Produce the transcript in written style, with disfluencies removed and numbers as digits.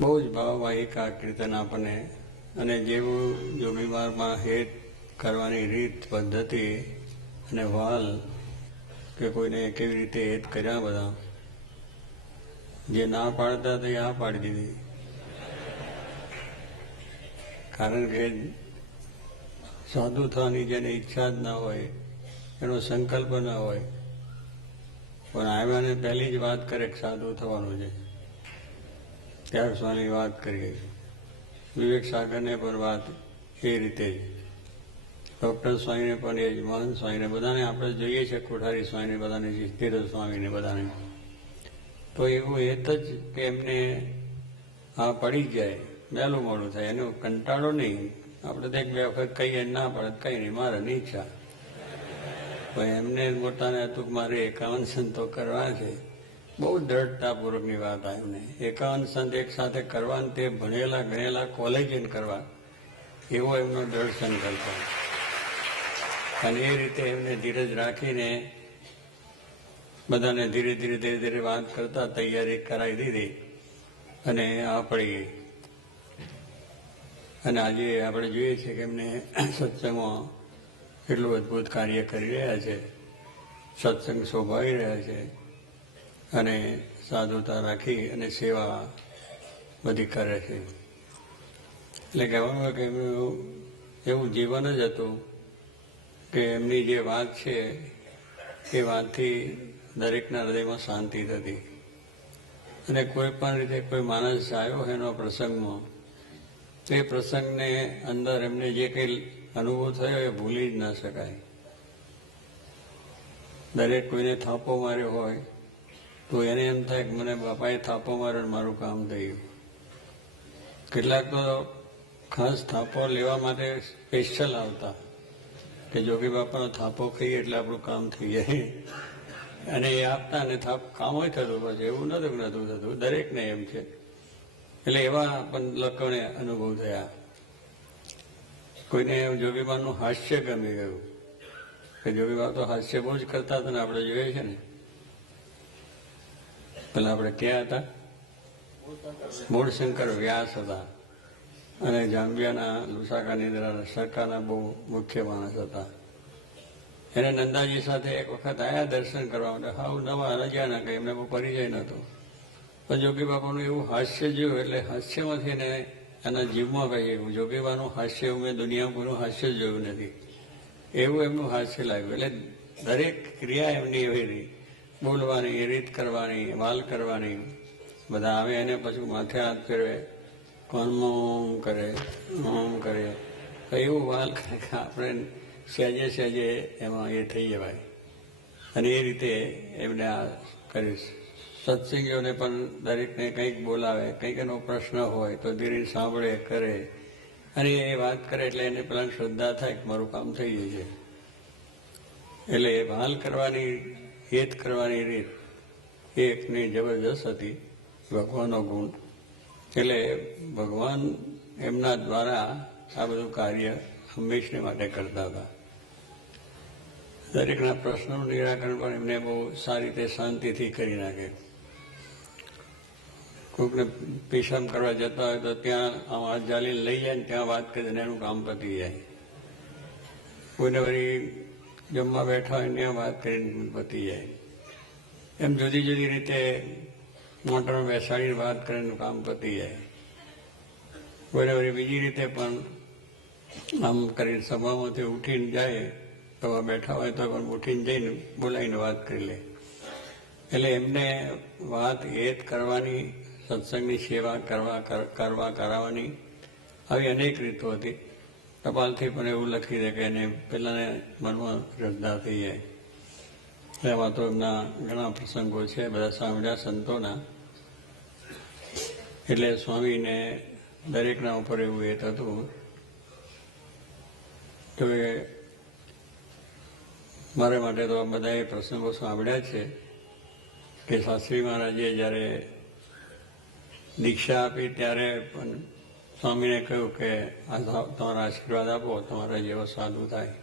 બહુ જ ભાવવાહિક આ કીર્તન આપણને, અને જેવું યોગીમાર્ગમાં હેત કરવાની રીત પદ્ધતિ અને વાલ કે કોઈને કેવી રીતે હેત કર્યા બધા, જે ના પાડતા તે આ પાડી દીધી. કારણ કે સાધુ થવાની જેને ઈચ્છા જ ના હોય, એનો સંકલ્પ ના હોય, પણ આવ્યાને પહેલી જ વાત કરે કે સાધુ થવાનું છે. ત્યાર સ્વામી વાત કરીએ. વિવેક સાગરને પણ વાત એ રીતે જ, ડૉક્ટર સ્વામીને પણ એ જ, મહંત સ્વામીને બધાને આપણે જોઈએ છે, કોઠારી સ્વામીને બધાને, તીર્થ સ્વામીને બધાને. તો એવું હેત જ કે એમને આ પડી જાય, વહેલું મોડું થાય, એનો કંટાળો નહીં. આપણે તો એક બે વખત કહીએ ના પડે કંઈ નહીં, મારે નહીં ઈચ્છા. પણ એમને પોતાને હતું કે મારે 51 સંતો કરવા છે. બહુ દ્રઢતાપૂર્વકની વાત આ એમને. 51 સંત એક સાથે કરવા, તે ભણેલા ગણેલા કોલેજન કરવા, એવો એમનો દ્રઢ સંકલ્પ. અને એ રીતે એમને ધીરજ રાખીને બધાને ધીરે ધીરે ધીરે ધીરે વાત કરતા તૈયારી કરાવી દીધી અને આ પડી ગઈ. અને આજે આપણે જોઈએ છીએ કે એમને સત્સંગમાં એટલું અદભુત કાર્ય કરી રહ્યા છે, સત્સંગ શોભાવી રહ્યા છે, અને સાધુતા રાખી અને સેવા બધી કરે છે. એટલે કહેવાનું કે એમનું એવું જીવન જ હતું કે એમની જે વાત છે એ વાતથી દરેકના હૃદયમાં શાંતિ થતી. અને કોઈ પણ રીતે કોઈ માણસ આવ્યો હોય એનો પ્રસંગમાં, એ પ્રસંગને અંદર એમને જે કંઈ અનુભવ થયો એ ભૂલી જ ના શકાય. દરેક કોઈને થાપો માર્યો હોય તો એને એમ થાય કે મને બાપાએ થાપો માર્યો ને મારું કામ થયું. કેટલાક તો ખાસ થાપો લેવા માટે સ્પેશિયલ આવતા કે જોગી બાપાનો થાપો ખાઈએ એટલે આપણું કામ થઈ જાય, અને એ આપતા અને કામ હોય થતું. પછી એવું નહોતું થતું, દરેકને એમ છે. એટલે એવા પણ લોકોને અનુભવ થયા. કોઈને જોગીબાનું હાસ્ય ગમી ગયું કે જોગીબા તો હાસ્ય બહુ જ કરતા હતા ને, આપણે જોઈએ છે ને. પેલા આપણે ક્યાં હતા? મૂળશંકર વ્યાસ હતા, અને જાંબિયાના લુસાકાની અંદર સરકારના બહુ મુખ્ય માણસ હતા. એને નંદાજી સાથે એક વખત આવ્યા દર્શન કરવા માટે, હાવ નવા રજાના કંઈ એમને બહુ પરિચય નહોતો. પણ જોગી બાપાનું એવું હાસ્ય જોયું એટલે હાસ્યમાંથી એને એના જીવમાં કહી, જોગીબાનું હાસ્ય મેં દુનિયામાં કોઈનું હાસ્ય જોયું નથી, એવું એમનું હાસ્ય લાગ્યું. એટલે દરેક ક્રિયા એમની એવી રહી, બોલવાની, રીત કરવાની, વાલ કરવાની. બધા આવે એને પછી માથે હાથ ફેરવે, કોનમાં કરે, ઓમ કરે, એવું વાલ કરે કે આપણે સહેજે સહેજે એમાં એ થઈ જવાય. અને એ રીતે એમને આ કરીશ. સત્સંગીઓને પણ દરેકને કંઈક બોલાવે, કંઈક એનો પ્રશ્ન હોય તો ધીરે સાંભળે, કરે, અને એ વાત કરે એટલે એને પેલા શ્રદ્ધા થાય કે મારું કામ થઈ જાય છે. એટલે એ ભાલ કરવાની, હેત કરવાની રીત એકની જબરજસ્ત હતી, ભગવાનનો ગુણ. એટલે ભગવાન એમના દ્વારા આ બધું કાર્ય હંમેશને માટે કરતા હતા. દરેકના પ્રશ્નોનું નિરાકરણ પણ એમને બહુ સારી રીતે શાંતિથી કરી નાખે. કોઈકને પેશાબ કરવા જતા હોય તો ત્યાં આમ હાથ ઝાલીને લઈ જાય ને ત્યાં વાત કરીને એનું કામ પતી જાય. કોઈને વળી જમવા બેઠા હોય ત્યાં વાત કરીને પતી જાય. એમ જુદી જુદી રીતે મોટરમાં બેસાડીને વાત કરીને કામ પતી જાય. કોઈને વળી બીજી રીતે પણ આમ કરીને સભામાંથી ઉઠીને જાય, તો બેઠા હોય તો પણ ઉઠીને જઈને બોલાવીને વાત કરી લે. એટલે એમને વાત હેત કરવાની, સત્સંગની સેવા કરાવવાની આવી અનેક રીતો હતી. ટપાલથી પણ એવું લખી દે કે એને પેલાને મનમાં શ્રદ્ધા થઈ જાય. એમાં તો એમના ઘણા પ્રસંગો છે, બધા સાંભળ્યા સંતોના. એટલે સ્વામીને દરેકના ઉપર એવું હેત હતું. તો એ મારા માટે તો આ બધા એ પ્રસંગો સાંભળ્યા છે કે શાસ્ત્રી મહારાજે જ્યારે દીક્ષા આપી ત્યારે પણ સ્વામીને કહ્યું કે તમારા આશીર્વાદ આપો, તમારા જેવો સાધુ થાય.